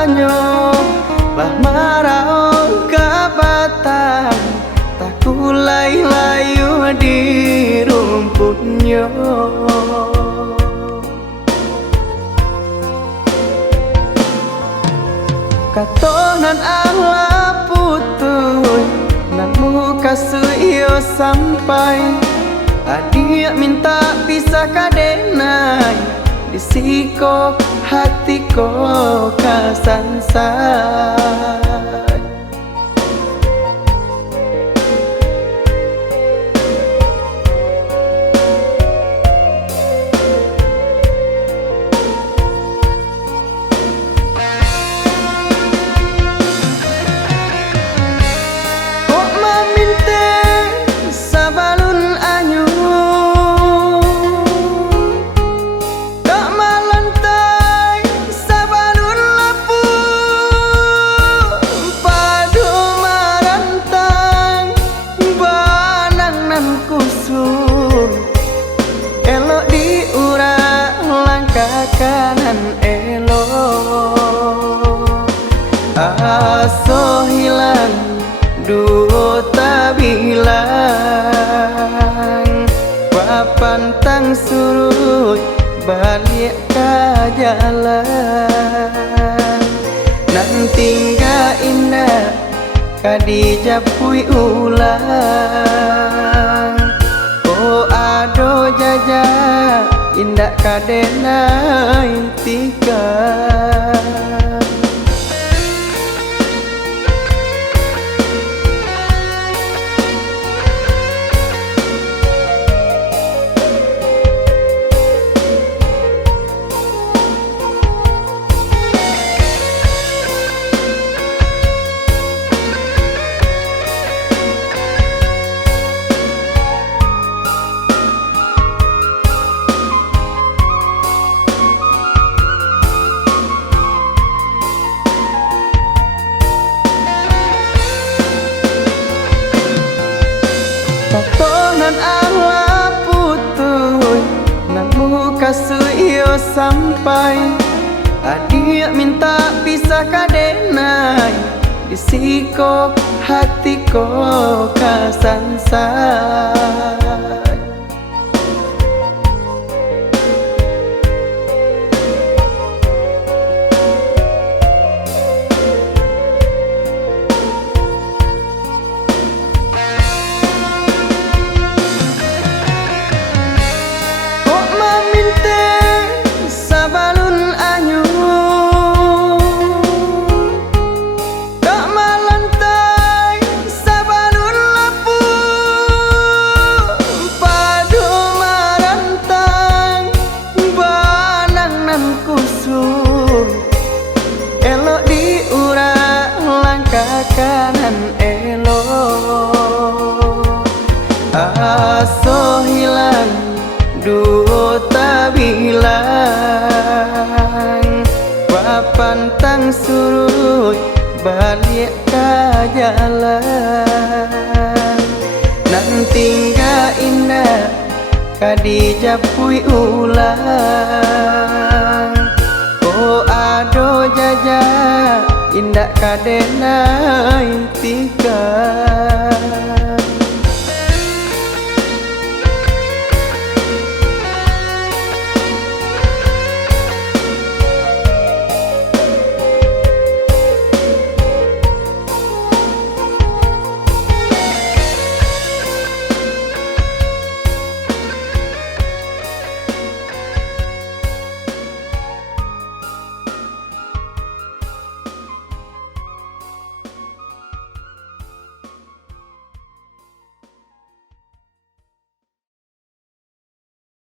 anyo bah marao kabatan tak kulai layu di rumputnya. Katonan Allah putuh nan muka suyo sampai adik minta pisah kadenai disiko hatiko kasansai. Elok diurang langkah kanan elok aso hilang duo tak bilang papantang surut balik ke jalan nanti gak indah kadijap pui ulang. Oh ado jaja indak kadenai tiga. Katonan Allah putuh nan muka suyo sampai adik minta pisah kadenai disiko hatiko kasansai. Elok diurang langkah kanan elok aso hilang duo tak bilang papantang surut balik ke jalan nanti gak indah kadijap pui ulang. Oh ado jaja indak kadenai tiga.